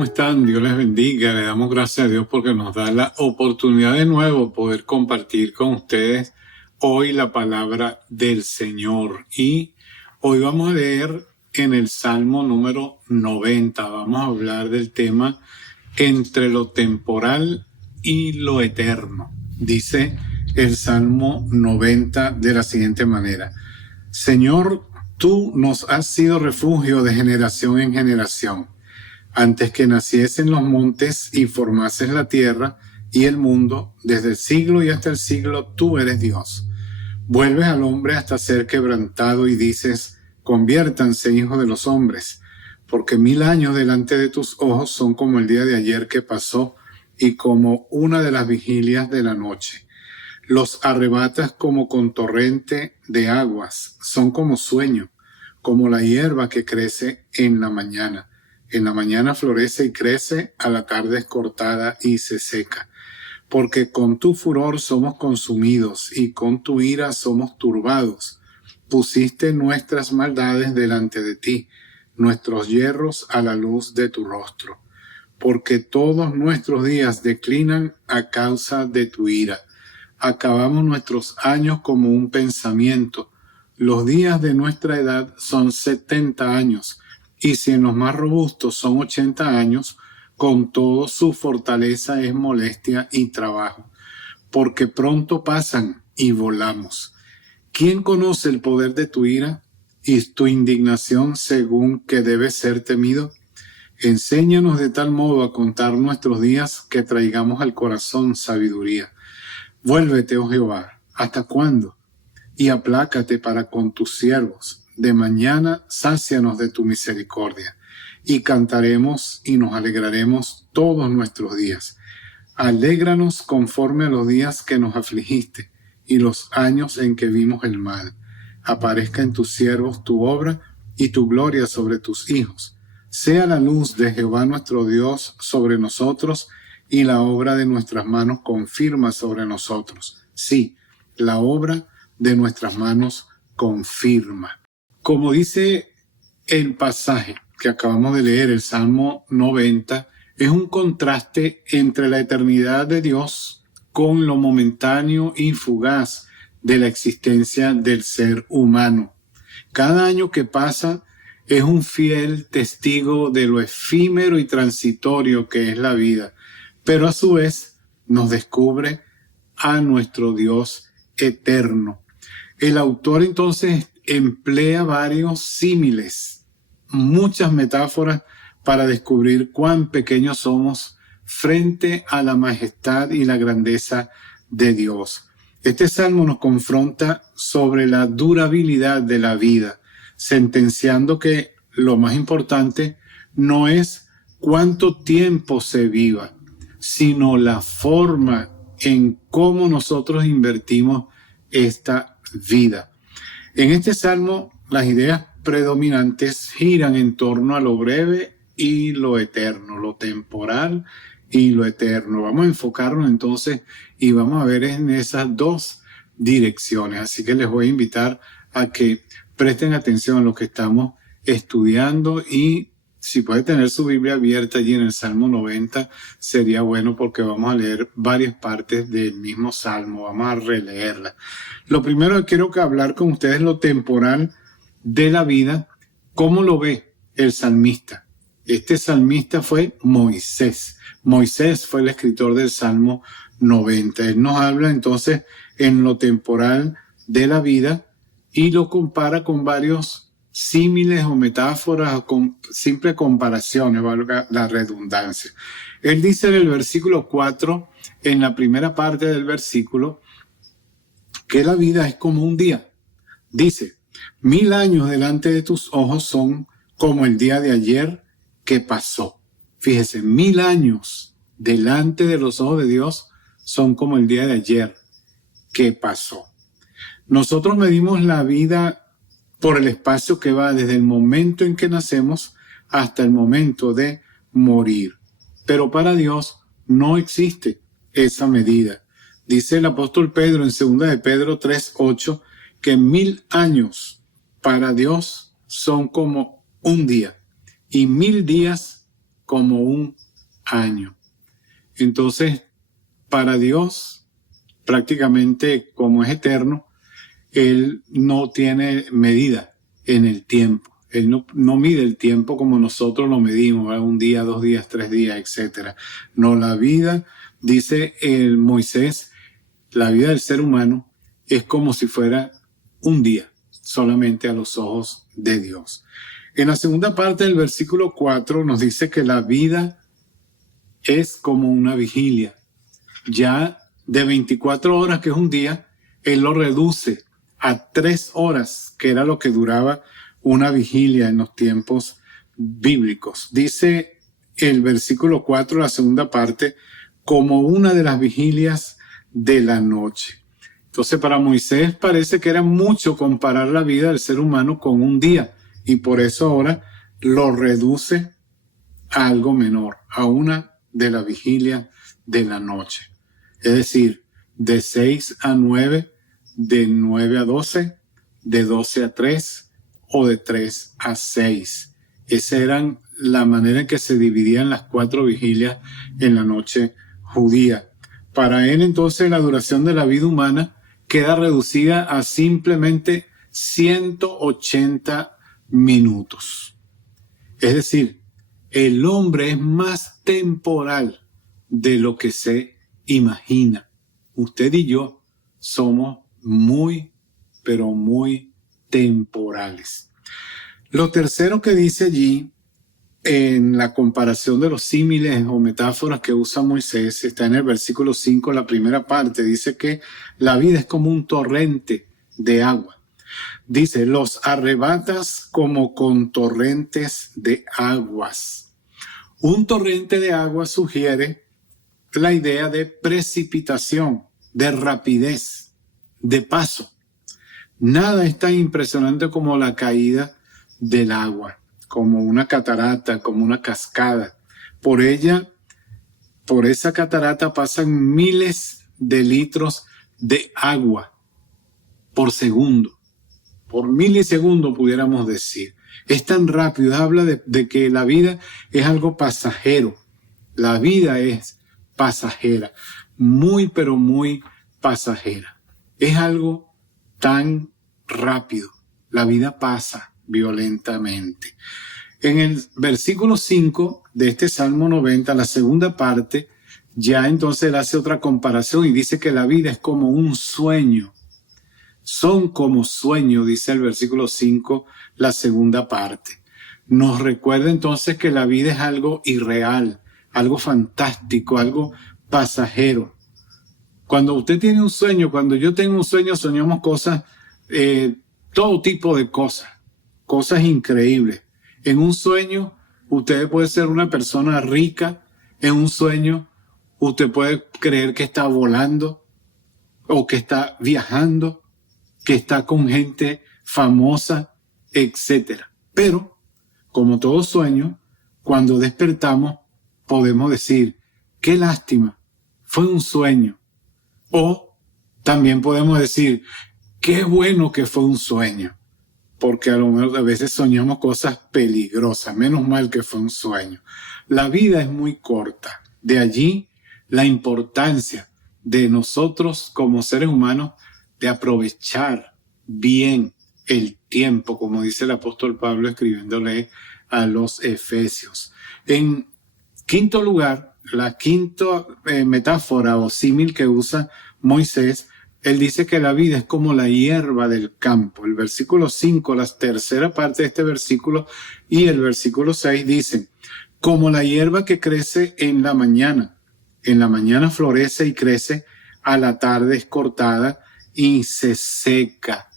¿cómo están? Dios les bendiga. Le damos gracias a Dios porque nos da la oportunidad de nuevo poder compartir con ustedes hoy la palabra del Señor. Y hoy vamos a leer en el Salmo número 90. Vamos a hablar del tema entre lo temporal y lo eterno. Dice el Salmo 90 de la siguiente manera: Señor, tú nos has sido refugio de generación en generación. Antes que naciesen los montes y formases la tierra y el mundo, desde el siglo y hasta el siglo, tú eres Dios. Vuelves al hombre hasta ser quebrantado y dices: conviértanse, hijos de los hombres, porque 1000 años delante de tus ojos son como el día de ayer que pasó y como una de las vigilias de la noche. Los arrebatas como con torrente de aguas, son como sueño, como la hierba que crece en la mañana. En la mañana florece y crece, a la tarde es cortada y se seca. Porque con tu furor somos consumidos y con tu ira somos turbados. Pusiste nuestras maldades delante de ti, nuestros yerros a la luz de tu rostro. Porque todos nuestros días declinan a causa de tu ira. Acabamos nuestros años como un pensamiento. Los días de nuestra edad son 70 años. Y si en los más robustos son 80 años, con todo su fortaleza es molestia y trabajo, porque pronto pasan y volamos. ¿Quién conoce el poder de tu ira y tu indignación según que debe ser temido? Enséñanos de tal modo a contar nuestros días que traigamos al corazón sabiduría. Vuélvete, oh Jehová, ¿hasta cuándo? Y aplácate para con tus siervos. De mañana sácianos de tu misericordia, y cantaremos y nos alegraremos todos nuestros días. Alégranos conforme a los días que nos afligiste, y los años en que vimos el mal. Aparezca en tus siervos tu obra, y tu gloria sobre tus hijos. Sea la luz de Jehová nuestro Dios sobre nosotros, y la obra de nuestras manos confirma sobre nosotros. Sí, la obra de nuestras manos confirma. Como dice el pasaje que acabamos de leer, el Salmo 90, es un contraste entre la eternidad de Dios con lo momentáneo y fugaz de la existencia del ser humano. Cada año que pasa es un fiel testigo de lo efímero y transitorio que es la vida, pero a su vez nos descubre a nuestro Dios eterno. El autor entonces emplea varios símiles, muchas metáforas para descubrir cuán pequeños somos frente a la majestad y la grandeza de Dios. Este salmo nos confronta sobre la durabilidad de la vida, sentenciando que lo más importante no es cuánto tiempo se viva, sino la forma en cómo nosotros invertimos esta vida. En este salmo, las ideas predominantes giran en torno a lo breve y lo eterno, lo temporal y lo eterno. Vamos a enfocarnos entonces y vamos a ver en esas dos direcciones. Así que les voy a invitar a que presten atención a lo que estamos estudiando, y si puede tener su Biblia abierta allí en el Salmo 90, sería bueno, porque vamos a leer varias partes del mismo Salmo, vamos a releerla. Lo primero que quiero hablar con ustedes es lo temporal de la vida. ¿Cómo lo ve el salmista? Este salmista fue Moisés. Moisés fue el escritor del Salmo 90. Él nos habla entonces en lo temporal de la vida y lo compara con varios símiles o metáforas o con simples comparaciones, valga la redundancia. Él dice en el versículo 4, en la primera parte del versículo, que la vida es como un día. Dice: 1000 años delante de tus ojos son como el día de ayer que pasó. Fíjese, 1000 años delante de los ojos de Dios son como el día de ayer que pasó. Nosotros medimos la vida por el espacio que va desde el momento en que nacemos hasta el momento de morir. Pero para Dios no existe esa medida. Dice el apóstol Pedro en 2 de Pedro 3:8 que 1000 años para Dios son como un día y 1000 días como un año. Entonces, para Dios, prácticamente como es eterno, Él no tiene medida en el tiempo. Él no mide el tiempo como nosotros lo medimos, ¿verdad? Un día, 2 días, 3 días, etc. No, la vida, dice el Moisés, la vida del ser humano es como si fuera un día, solamente a los ojos de Dios. En la segunda parte del versículo 4 nos dice que la vida es como una vigilia. Ya de 24 horas, que es un día, Él lo reduce a 3 horas, que era lo que duraba una vigilia en los tiempos bíblicos. Dice el versículo 4, la segunda parte, como una de las vigilias de la noche. Entonces, para Moisés parece que era mucho comparar la vida del ser humano con un día, y por eso ahora lo reduce a algo menor, a una de las vigilias de la noche. Es decir, de 6 a 9, de 9 a 12, de 12 a 3 o de 3 a 6. Esa era la manera en que se dividían las 4 vigilias en la noche judía. Para él, entonces, la duración de la vida humana queda reducida a simplemente 180 minutos. Es decir, el hombre es más temporal de lo que se imagina. Usted y yo somos muy, pero muy temporales. Lo tercero que dice allí, en la comparación de los símiles o metáforas que usa Moisés, está en el versículo 5, la primera parte. Dice que la vida es como un torrente de agua. Dice, los arrebatas como con torrentes de aguas. Un torrente de agua sugiere la idea de precipitación, de rapidez, de paso. Nada es tan impresionante como la caída del agua, como una catarata, como una cascada. Por esa catarata pasan miles de litros de agua por segundo, por milisegundo pudiéramos decir. Es tan rápido, habla de que la vida es algo pasajero. La vida es pasajera, muy pero muy pasajera. Es algo tan rápido. La vida pasa violentamente. En el versículo 5 de este Salmo 90, la segunda parte, ya entonces él hace otra comparación y dice que la vida es como un sueño. Son como sueño, dice el versículo 5, la segunda parte. Nos recuerda entonces que la vida es algo irreal, algo fantástico, algo pasajero. Cuando usted tiene un sueño, cuando yo tengo un sueño, soñamos cosas, todo tipo de cosas increíbles. En un sueño, usted puede ser una persona rica. En un sueño, usted puede creer que está volando o que está viajando, que está con gente famosa, etc. Pero, como todo sueño, cuando despertamos, podemos decir, qué lástima, fue un sueño. O también podemos decir, qué bueno que fue un sueño. Porque a lo mejor a veces soñamos cosas peligrosas, menos mal que fue un sueño. La vida es muy corta. De allí la importancia de nosotros como seres humanos de aprovechar bien el tiempo, como dice el apóstol Pablo escribiéndole a los Efesios. En quinto lugar, la quinta metáfora o símil que usa Moisés, él dice que la vida es como la hierba del campo. El versículo 5, la tercera parte de este versículo y el versículo 6 dicen, como la hierba que crece en la mañana. En la mañana florece y crece, a la tarde es cortada y se seca.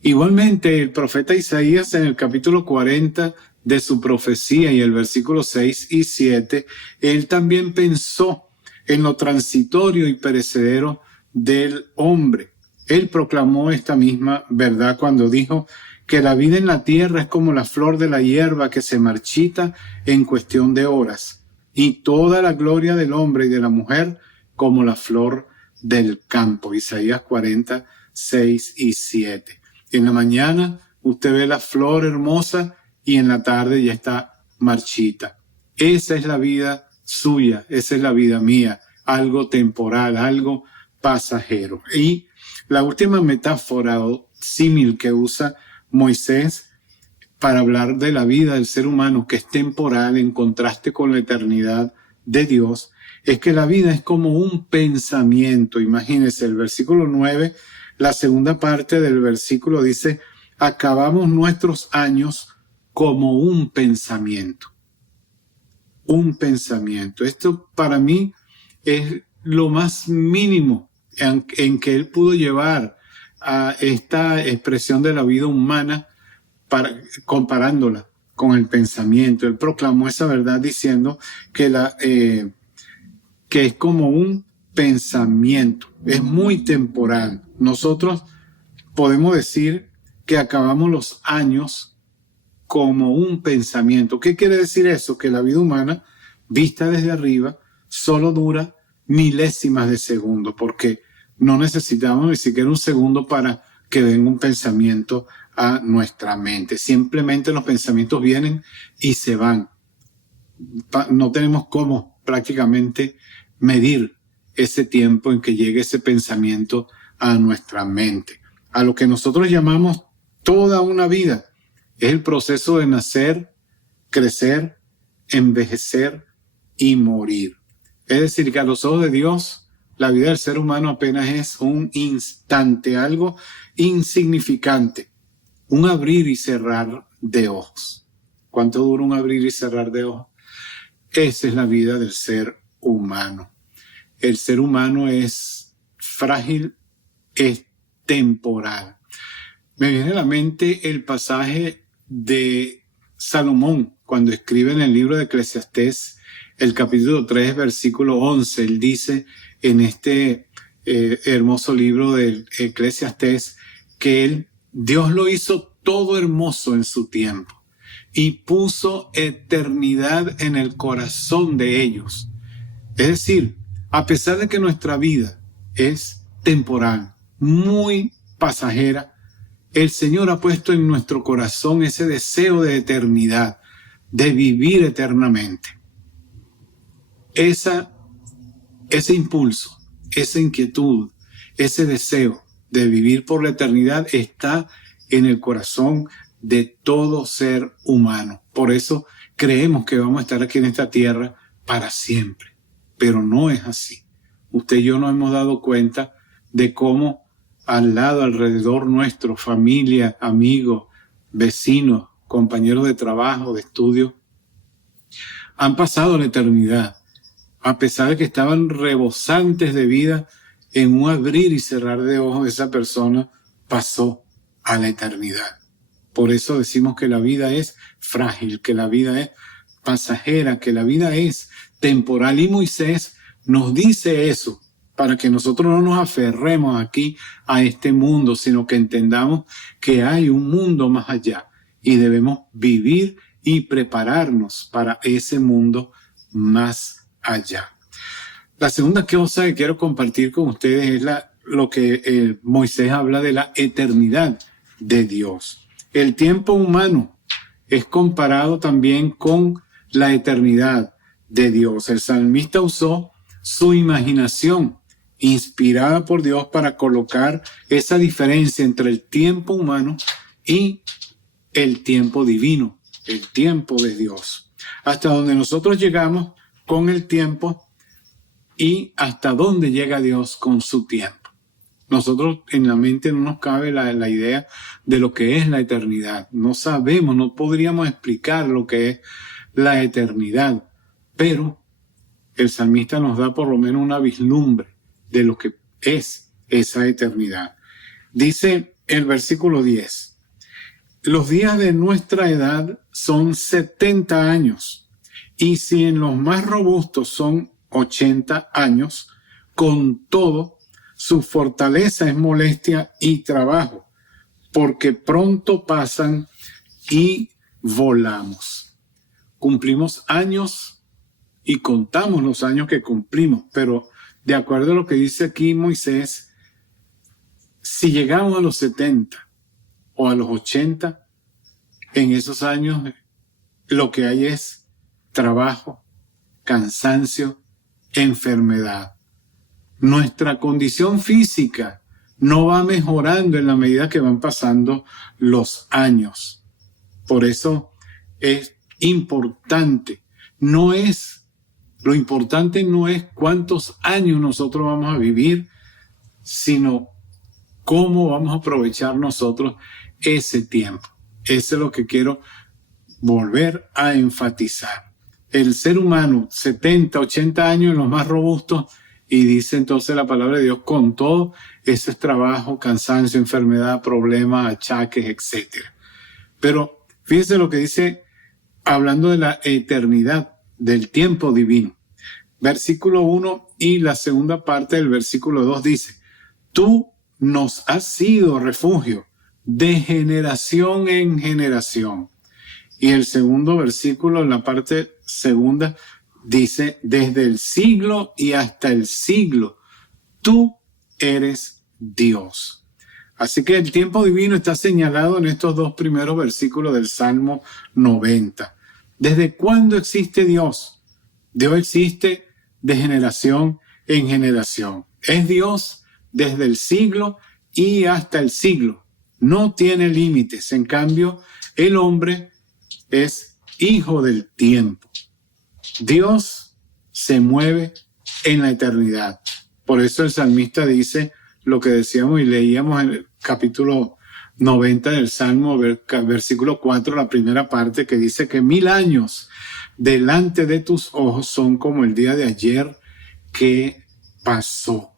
Igualmente, el profeta Isaías en el capítulo 40 de su profecía y el versículo 6 y 7, él también pensó en lo transitorio y perecedero del hombre. Él proclamó esta misma verdad cuando dijo que la vida en la tierra es como la flor de la hierba que se marchita en cuestión de horas, y toda la gloria del hombre y de la mujer como la flor del campo. Isaías 40, 6 y 7. En la mañana usted ve la flor hermosa y en la tarde ya está marchita. Esa es la vida suya, esa es la vida mía, algo temporal, algo pasajero. Y la última metáfora o símil que usa Moisés para hablar de la vida del ser humano, que es temporal en contraste con la eternidad de Dios, es que la vida es como un pensamiento. Imagínense, el versículo 9, la segunda parte del versículo dice, acabamos nuestros años como un pensamiento. Un pensamiento. Esto para mí es lo más mínimo en que él pudo llevar a esta expresión de la vida humana comparándola con el pensamiento. Él proclamó esa verdad diciendo que es como un pensamiento, es muy temporal. Nosotros podemos decir que acabamos los años como un pensamiento. ¿Qué quiere decir eso? Que la vida humana, vista desde arriba, solo dura milésimas de segundo, porque no necesitamos ni siquiera un segundo para que venga un pensamiento a nuestra mente. Simplemente los pensamientos vienen y se van. No tenemos cómo prácticamente medir ese tiempo en que llegue ese pensamiento a nuestra mente. A lo que nosotros llamamos toda una vida es el proceso de nacer, crecer, envejecer y morir. Es decir, que a los ojos de Dios, la vida del ser humano apenas es un instante, algo insignificante, un abrir y cerrar de ojos. ¿Cuánto dura un abrir y cerrar de ojos? Esa es la vida del ser humano. El ser humano es frágil, es temporal. Me viene a la mente el pasaje de Salomón cuando escribe en el libro de Eclesiastés, el capítulo 3, versículo 11. Él dice en este hermoso libro del Eclesiastés que Dios lo hizo todo hermoso en su tiempo y puso eternidad en el corazón de ellos. Es decir, a pesar de que nuestra vida es temporal, muy pasajera, el Señor ha puesto en nuestro corazón ese deseo de eternidad, de vivir eternamente. Ese impulso, esa inquietud, ese deseo de vivir por la eternidad está en el corazón de todo ser humano. Por eso creemos que vamos a estar aquí en esta tierra para siempre, pero no es así. Usted y yo nos hemos dado cuenta de cómo al lado, alrededor nuestro, familia, amigos, vecinos, compañeros de trabajo, de estudio, han pasado la eternidad, a pesar de que estaban rebosantes de vida, en un abrir y cerrar de ojos esa persona pasó a la eternidad. Por eso decimos que la vida es frágil, que la vida es pasajera, que la vida es temporal. Y Moisés nos dice eso para que nosotros no nos aferremos aquí a este mundo, sino que entendamos que hay un mundo más allá y debemos vivir y prepararnos para ese mundo más allá. La segunda cosa que quiero compartir con ustedes es lo que Moisés habla de la eternidad de Dios. El tiempo humano es comparado también con la eternidad de Dios. El salmista usó su imaginación inspirada por Dios para colocar esa diferencia entre el tiempo humano y el tiempo divino, el tiempo de Dios. Hasta donde nosotros llegamos con el tiempo y hasta dónde llega Dios con su tiempo. Nosotros en la mente no nos cabe la idea de lo que es la eternidad. No sabemos, no podríamos explicar lo que es la eternidad, pero el salmista nos da por lo menos una vislumbre de lo que es esa eternidad. Dice el versículo 10, los días de nuestra edad son 70 años, y si en los más robustos son 80 años, con todo, su fortaleza es molestia y trabajo, porque pronto pasan y volamos. Cumplimos años y contamos los años que cumplimos, pero de acuerdo a lo que dice aquí Moisés, si llegamos a los 70 o a los 80, en esos años lo que hay es trabajo, cansancio, enfermedad. Nuestra condición física no va mejorando en la medida que van pasando los años. Por eso es importante. Lo importante no es cuántos años nosotros vamos a vivir, sino cómo vamos a aprovechar nosotros ese tiempo. Eso es lo que quiero volver a enfatizar. El ser humano, 70, 80 años, los más robustos, y dice entonces la palabra de Dios, con todo, eso es trabajo, cansancio, enfermedad, problemas, achaques, etc. Pero fíjese lo que dice, hablando de la eternidad, del tiempo divino. Versículo 1 y la segunda parte del versículo 2 dice, tú nos has sido refugio de generación en generación. Y el segundo versículo, en la parte segunda, dice, desde el siglo y hasta el siglo, tú eres Dios. Así que el tiempo divino está señalado en estos dos primeros versículos del Salmo 90. ¿Desde cuándo existe Dios? Dios existe de generación en generación. Es Dios desde el siglo y hasta el siglo. No tiene límites. En cambio, el hombre es hijo del tiempo. Dios se mueve en la eternidad. Por eso el salmista dice lo que decíamos y leíamos en el capítulo 90 del Salmo, versículo 4, la primera parte, que dice que 1000 años delante de tus ojos son como el día de ayer que pasó.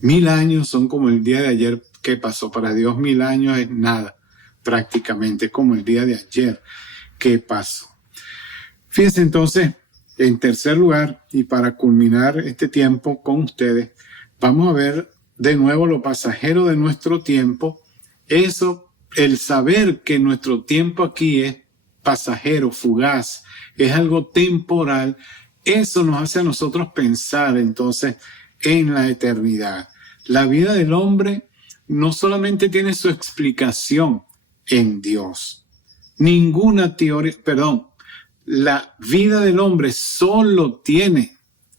1000 años son como el día de ayer que pasó. Para Dios 1000 años es nada, prácticamente como el día de ayer que pasó. Fíjense entonces, en tercer lugar, y para culminar este tiempo con ustedes, vamos a ver de nuevo lo pasajero de nuestro tiempo. Eso, el saber que nuestro tiempo aquí es pasajero, fugaz, es algo temporal, eso nos hace a nosotros pensar entonces en la eternidad. La vida del hombre no solamente tiene su explicación en Dios. La vida del hombre solo tiene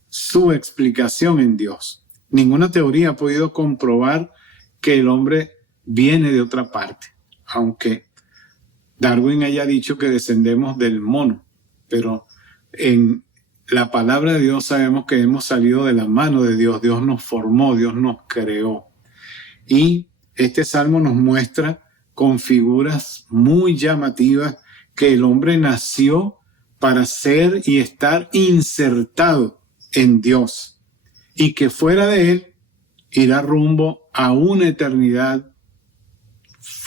su explicación en Dios. Ninguna teoría ha podido comprobar que el hombre viene de otra parte, aunque Darwin haya dicho que descendemos del mono, pero en la palabra de Dios sabemos que hemos salido de la mano de Dios. Dios nos formó, Dios nos creó. Y este salmo nos muestra con figuras muy llamativas que el hombre nació para ser y estar insertado en Dios, y que fuera de él irá rumbo a una eternidad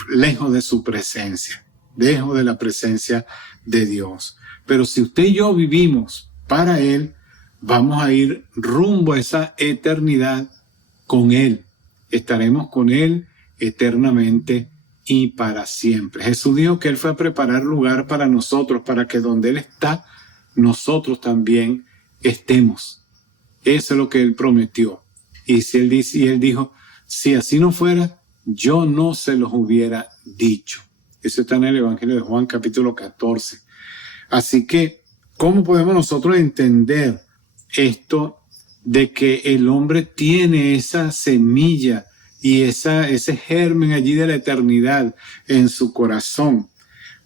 lejos de su presencia, lejos de la presencia de Dios. Pero si usted y yo vivimos para él, vamos a ir rumbo a esa eternidad con él. Estaremos con él eternamente y para siempre. Jesús dijo que él fue a preparar lugar para nosotros, para que donde él está, nosotros también estemos. Eso es lo que él prometió. Y él dijo, si así no fuera, yo no se los hubiera dicho. Eso está en el Evangelio de Juan, capítulo 14. Así que, ¿cómo podemos nosotros entender esto de que el hombre tiene esa semilla y ese germen allí de la eternidad en su corazón?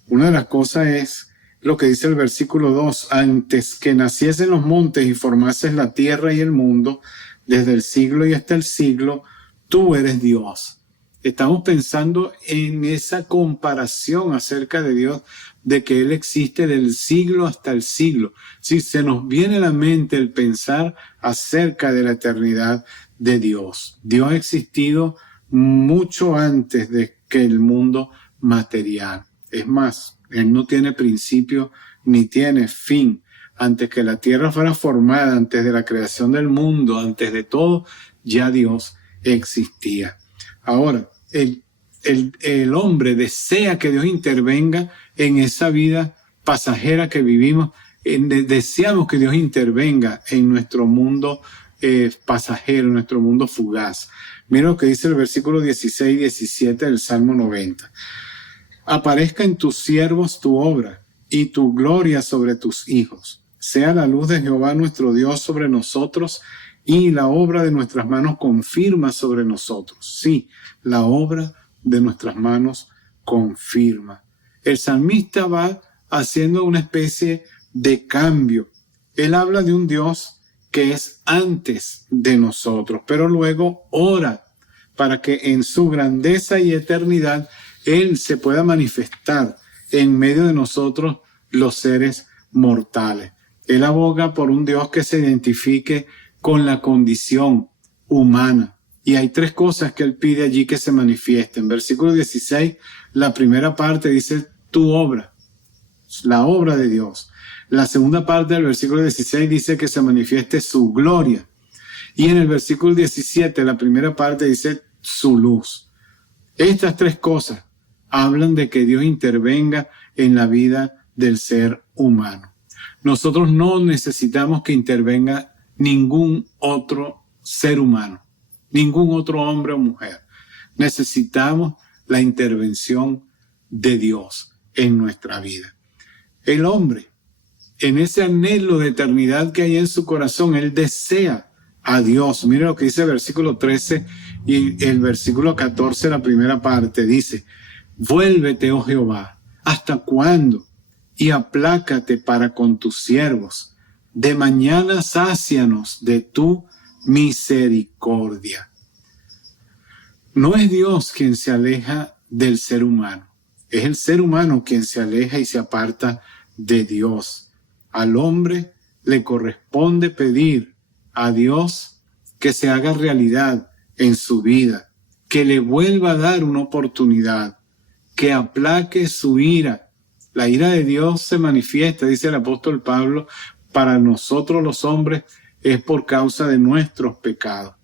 Una de las cosas es lo que dice el versículo 2, antes que naciesen los montes y formases la tierra y el mundo, desde el siglo y hasta el siglo, tú eres Dios. Estamos pensando en esa comparación acerca de Dios, de que Él existe del siglo hasta el siglo. Si se nos viene a la mente el pensar acerca de la eternidad de Dios. Dios ha existido mucho antes de que el mundo material. Es más, Él no tiene principio ni tiene fin. Antes que la tierra fuera formada, antes de la creación del mundo, antes de todo, ya Dios existía. Ahora, el hombre desea que Dios intervenga en esa vida pasajera que vivimos. Deseamos que Dios intervenga en nuestro mundo pasajero, en nuestro mundo fugaz. Mira lo que dice el versículo 16 y 17 del Salmo 90. Aparezca en tus siervos tu obra y tu gloria sobre tus hijos. sea la luz de Jehová nuestro Dios sobre nosotros y la obra de nuestras manos confirma sobre nosotros. Sí, la obra de nuestras manos confirma. El salmista va haciendo una especie de cambio. Él habla de un Dios que es antes de nosotros, pero luego ora para que en su grandeza y eternidad Él se pueda manifestar en medio de nosotros los seres mortales. Él aboga por un Dios que se identifique con la condición humana. Y hay tres cosas que Él pide allí que se manifiesten. En versículo 16, la primera parte dice tu obra, la obra de Dios. La segunda parte del versículo 16 dice que se manifieste su gloria. Y en el versículo 17, la primera parte dice su luz. Estas tres cosas hablan de que Dios intervenga en la vida del ser humano. Nosotros no necesitamos que intervenga ningún otro ser humano, ningún otro hombre o mujer. Necesitamos la intervención de Dios en nuestra vida. El hombre, en ese anhelo de eternidad que hay en su corazón, él desea a Dios. Mira lo que dice el versículo 13 y el versículo 14, la primera parte, dice: vuélvete, oh Jehová, ¿hasta cuándo? Y aplácate para con tus siervos. De mañana sácianos de tu misericordia. No es Dios quien se aleja del ser humano. Es el ser humano quien se aleja y se aparta de Dios. Al hombre le corresponde pedir a Dios que se haga realidad en su vida, que le vuelva a dar una oportunidad, que aplaque su ira. La ira de Dios se manifiesta, dice el apóstol Pablo, para nosotros los hombres es por causa de nuestros pecados.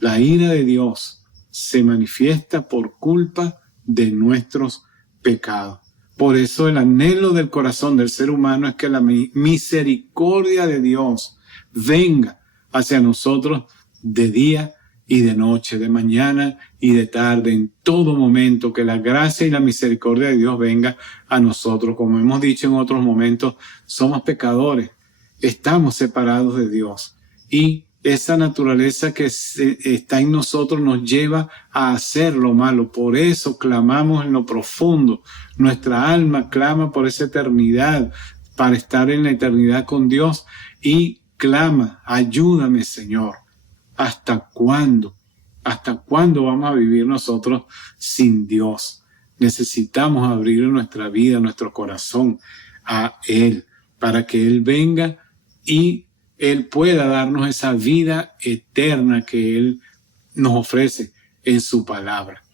La ira de Dios se manifiesta por culpa de nuestros pecados. Por eso el anhelo del corazón del ser humano es que la misericordia de Dios venga hacia nosotros de día y de noche, de mañana y de tarde, en todo momento, que la gracia y la misericordia de Dios venga a nosotros. Como hemos dicho en otros momentos, somos pecadores, estamos separados de Dios y esa naturaleza que está en nosotros nos lleva a hacer lo malo. Por eso clamamos en lo profundo. Nuestra alma clama por esa eternidad, para estar en la eternidad con Dios, y clama: ayúdame, Señor. ¿Hasta cuándo? ¿Hasta cuándo vamos a vivir nosotros sin Dios? Necesitamos abrir nuestra vida, nuestro corazón a Él, para que Él venga y Él pueda darnos esa vida eterna que Él nos ofrece en su palabra.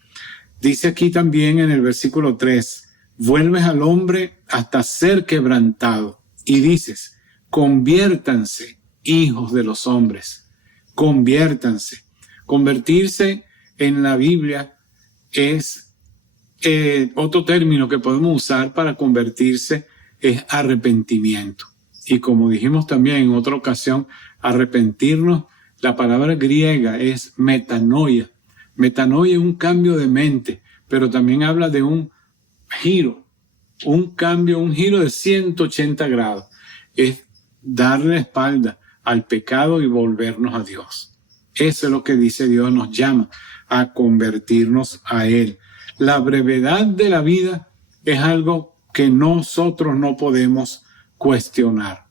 Dice aquí también en el versículo 3, vuelves al hombre hasta ser quebrantado y dices: conviértanse, hijos de los hombres, conviértanse. Convertirse en la Biblia es otro término que podemos usar para convertirse, es arrepentimiento. Y como dijimos también en otra ocasión, arrepentirnos, la palabra griega es metanoia. Metanoia es un cambio de mente, pero también habla de un giro, un cambio, un giro de 180 grados. Es darle la espalda al pecado y volvernos a Dios. Eso es lo que dice Dios, nos llama a convertirnos a Él. La brevedad de la vida es algo que nosotros no podemos cuestionar.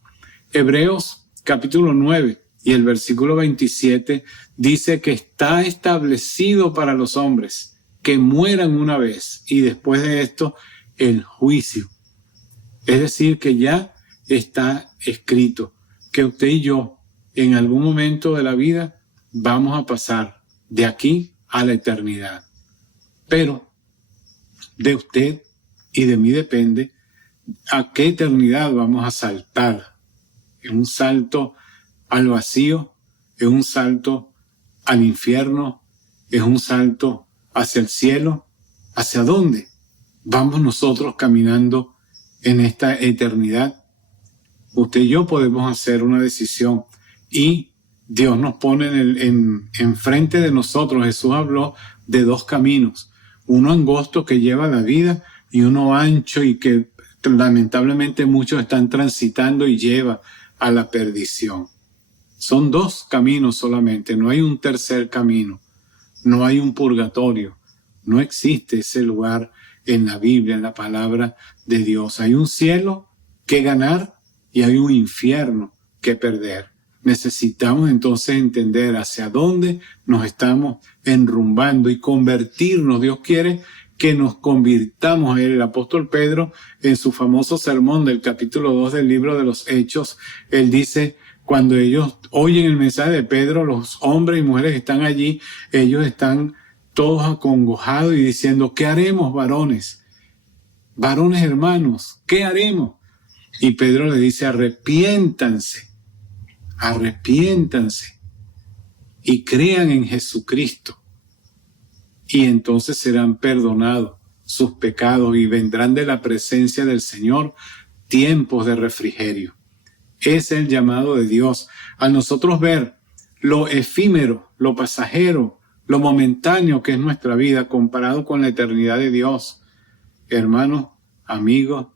Hebreos capítulo 9 y el versículo 27 dice que está establecido para los hombres que mueran una vez y después de esto el juicio. Es decir, que ya está escrito que usted y yo en algún momento de la vida vamos a pasar de aquí a la eternidad. Pero de usted y de mí depende a qué eternidad vamos a saltar. ¿Es un salto al vacío? ¿Es un salto al infierno? ¿Es un salto hacia el cielo? ¿Hacia dónde vamos nosotros caminando en esta eternidad? Usted y yo podemos hacer una decisión y Dios nos pone enfrente de nosotros. Jesús habló de dos caminos, uno angosto que lleva a la vida y uno ancho y que lamentablemente muchos están transitando y lleva a la perdición. Son dos caminos solamente, no hay un tercer camino, no hay un purgatorio, no existe ese lugar en la Biblia, en la palabra de Dios. Hay un cielo que ganar y hay un infierno que perder. Necesitamos entonces entender hacia dónde nos estamos enrumbando y convertirnos. Dios quiere que nos convirtamos a Él. El apóstol Pedro, en su famoso sermón del capítulo 2 del libro de los Hechos, él dice, cuando ellos oyen el mensaje de Pedro, los hombres y mujeres que están allí, ellos están todos acongojados y diciendo, ¿qué haremos, varones? Varones hermanos, ¿qué haremos? Y Pedro le dice, arrepiéntanse y crean en Jesucristo. Y entonces serán perdonados sus pecados y vendrán de la presencia del Señor tiempos de refrigerio. Es el llamado de Dios. Al nosotros ver lo efímero, lo pasajero, lo momentáneo que es nuestra vida comparado con la eternidad de Dios, hermanos, amigos,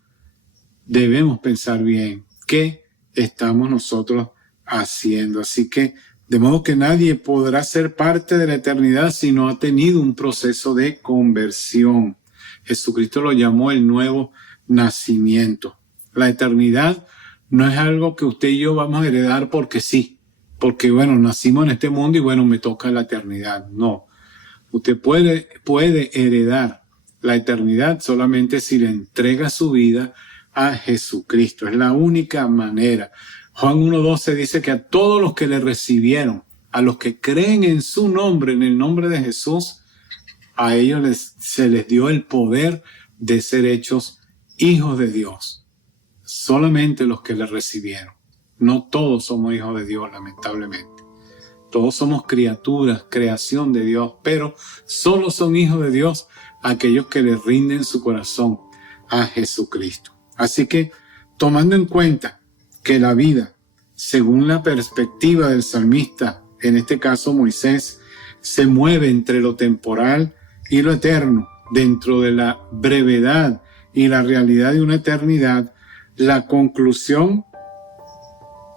debemos pensar bien qué estamos nosotros haciendo. Así que, de modo que nadie podrá ser parte de la eternidad si no ha tenido un proceso de conversión. Jesucristo lo llamó el nuevo nacimiento. La eternidad no es algo que usted y yo vamos a heredar porque sí, porque bueno, nacimos en este mundo y bueno, me toca la eternidad. No, usted puede heredar la eternidad solamente si le entrega su vida a Jesucristo. Es la única manera. Juan 1:12 dice que a todos los que le recibieron, a los que creen en su nombre, en el nombre de Jesús, a ellos se les dio el poder de ser hechos hijos de Dios. Solamente los que le recibieron. No todos somos hijos de Dios, lamentablemente. Todos somos criaturas, creación de Dios, pero solo son hijos de Dios aquellos que le rinden su corazón a Jesucristo. Así que, tomando en cuenta que la vida, según la perspectiva del salmista, en este caso Moisés, se mueve entre lo temporal y lo eterno, dentro de la brevedad y la realidad de una eternidad, la conclusión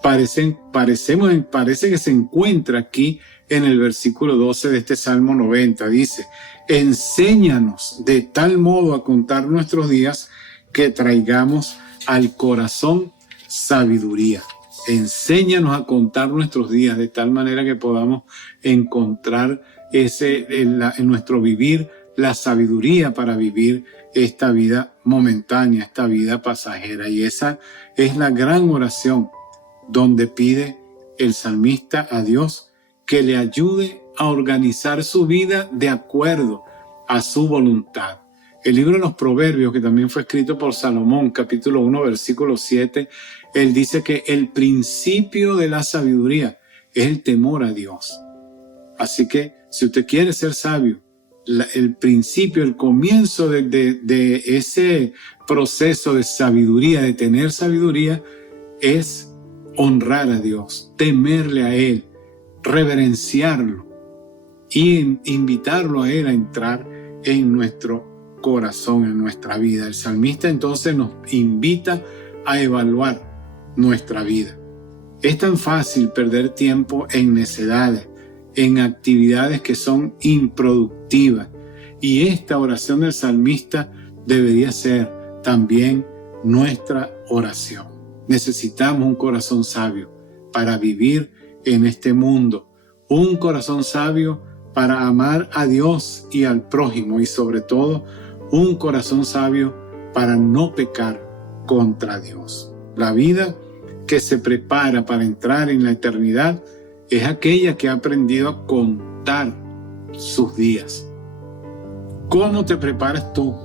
parece que se encuentra aquí en el versículo 12 de este Salmo 90. Dice, enséñanos de tal modo a contar nuestros días que traigamos al corazón sabiduría. Enséñanos a contar nuestros días de tal manera que podamos encontrar en nuestro vivir la sabiduría para vivir esta vida momentánea, esta vida pasajera. Y esa es la gran oración donde pide el salmista a Dios que le ayude a organizar su vida de acuerdo a su voluntad. El libro de los Proverbios, que también fue escrito por Salomón, capítulo 1, versículo 7, él dice que el principio de la sabiduría es el temor a Dios. Así que, si usted quiere ser sabio, el principio, el comienzo de ese proceso de sabiduría, de tener sabiduría, es honrar a Dios, temerle a Él, reverenciarlo y invitarlo a Él a entrar en nuestro corazón, en nuestra vida. El salmista entonces nos invita a evaluar nuestra vida. Es tan fácil perder tiempo en necedades, en actividades que son improductivas. Y esta oración del salmista debería ser también nuestra oración. Necesitamos un corazón sabio para vivir en este mundo. Un corazón sabio para amar a Dios y al prójimo. Y sobre todo, un corazón sabio para no pecar contra Dios. La vida que se prepara para entrar en la eternidad es aquella que ha aprendido a contar sus días. ¿Cómo te preparas tú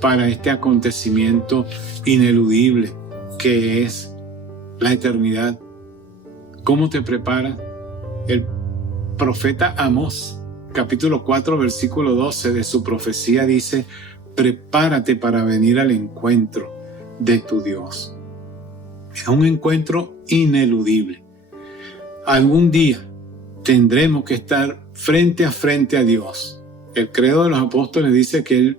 para este acontecimiento ineludible que es la eternidad? ¿Cómo te preparas? El profeta Amós, capítulo 4, versículo 12 de su profecía dice, prepárate para venir al encuentro de tu Dios. Es un encuentro ineludible. Algún día tendremos que estar frente a Dios. El credo de los apóstoles dice que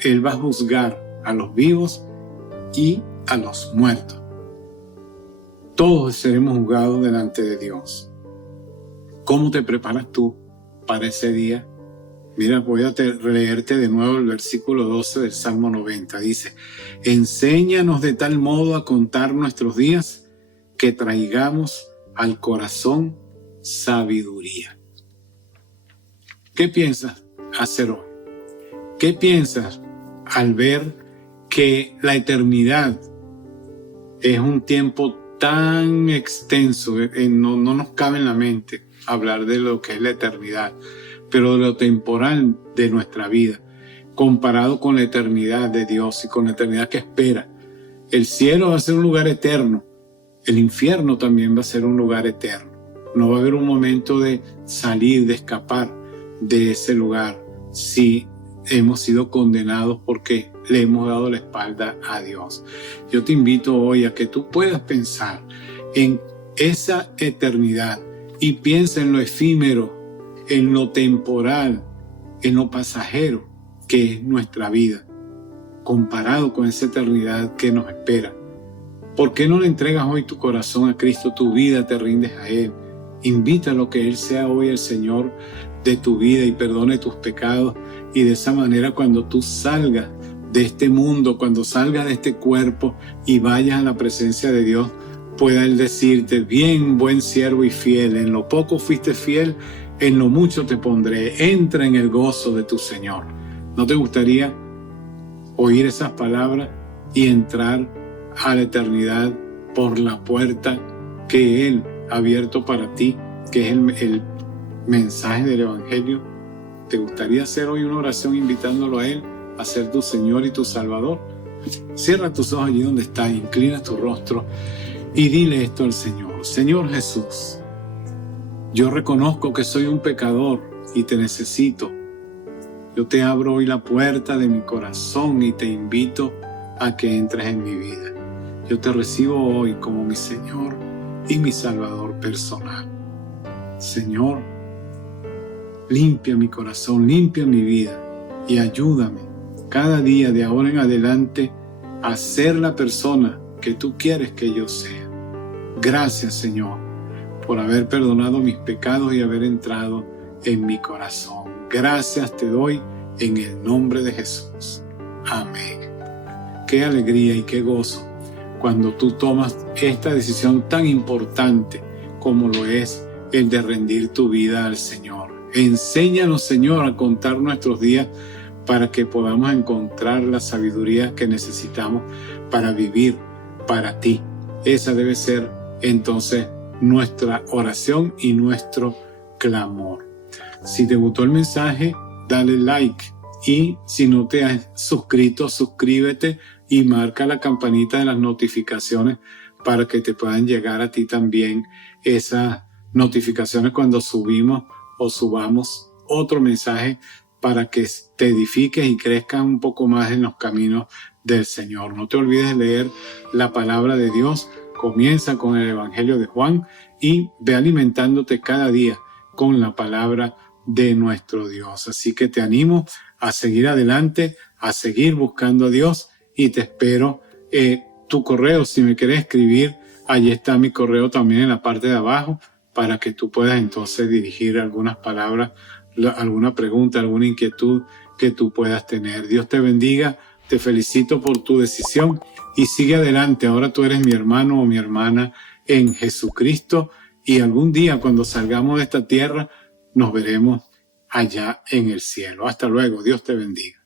Él va a juzgar a los vivos y a los muertos. Todos seremos juzgados delante de Dios. ¿Cómo te preparas tú para ese día? Mira, voy a leerte de nuevo el versículo 12 del Salmo 90. Dice: enséñanos de tal modo a contar nuestros días que traigamos al corazón sabiduría. ¿Qué piensas hacer hoy? ¿Qué piensas al ver que la eternidad es un tiempo tan extenso? No nos cabe en la mente hablar de lo que es la eternidad, pero de lo temporal de nuestra vida, comparado con la eternidad de Dios y con la eternidad que espera. El cielo va a ser un lugar eterno, el infierno también va a ser un lugar eterno. No va a haber un momento de salir, de escapar de ese lugar si hemos sido condenados porque le hemos dado la espalda a Dios. Yo te invito hoy a que tú puedas pensar en esa eternidad y piensa en lo efímero, en lo temporal, en lo pasajero que es nuestra vida, comparado con esa eternidad que nos espera. ¿Por qué no le entregas hoy tu corazón a Cristo, tu vida, te rindes a Él? Invítalo que Él sea hoy el Señor de tu vida y perdone tus pecados, y de esa manera cuando tú salgas de este mundo, cuando salgas de este cuerpo y vayas a la presencia de Dios, pueda Él decirte: bien, buen siervo y fiel, en lo poco fuiste fiel, en lo mucho te pondré, entra en el gozo de tu Señor. ¿No te gustaría oír esas palabras y entrar a la eternidad por la puerta que Él ha abierto para ti, que es el mensaje del Evangelio? ¿Te gustaría hacer hoy una oración invitándolo a Él a ser tu Señor y tu Salvador? Cierra tus ojos allí donde estás, inclina tu rostro y dile esto al Señor: Señor Jesús, yo reconozco que soy un pecador y te necesito. Yo te abro hoy la puerta de mi corazón y te invito a que entres en mi vida. Yo te recibo hoy como mi Señor y mi Salvador personal. Señor, limpia mi corazón, limpia mi vida y ayúdame cada día de ahora en adelante a ser la persona que tú quieres que yo sea. Gracias, Señor, por haber perdonado mis pecados y haber entrado en mi corazón. Gracias te doy en el nombre de Jesús. Amén. Qué alegría y qué gozo cuando tú tomas esta decisión tan importante como lo es el de rendir tu vida al Señor. Enséñanos, Señor, a contar nuestros días para que podamos encontrar la sabiduría que necesitamos para vivir para ti. Esa debe ser entonces nuestra oración y nuestro clamor. Si te gustó el mensaje, dale like, y si no te has suscrito, suscríbete y marca la campanita de las notificaciones para que te puedan llegar a ti también esas notificaciones cuando subimos o subamos otro mensaje, para que te edifiques y crezcas un poco más en los caminos del Señor. No te olvides de leer la palabra de Dios. Comienza con el Evangelio de Juan y ve alimentándote cada día con la palabra de nuestro Dios. Así que te animo a seguir adelante, a seguir buscando a Dios, y te espero. Tu correo, si me quieres escribir, allí está mi correo también en la parte de abajo, para que tú puedas entonces dirigir algunas palabras, alguna pregunta, alguna inquietud que tú puedas tener. Dios te bendiga, te felicito por tu decisión y sigue adelante. Ahora tú eres mi hermano o mi hermana en Jesucristo, y algún día cuando salgamos de esta tierra nos veremos allá en el cielo. Hasta luego, Dios te bendiga.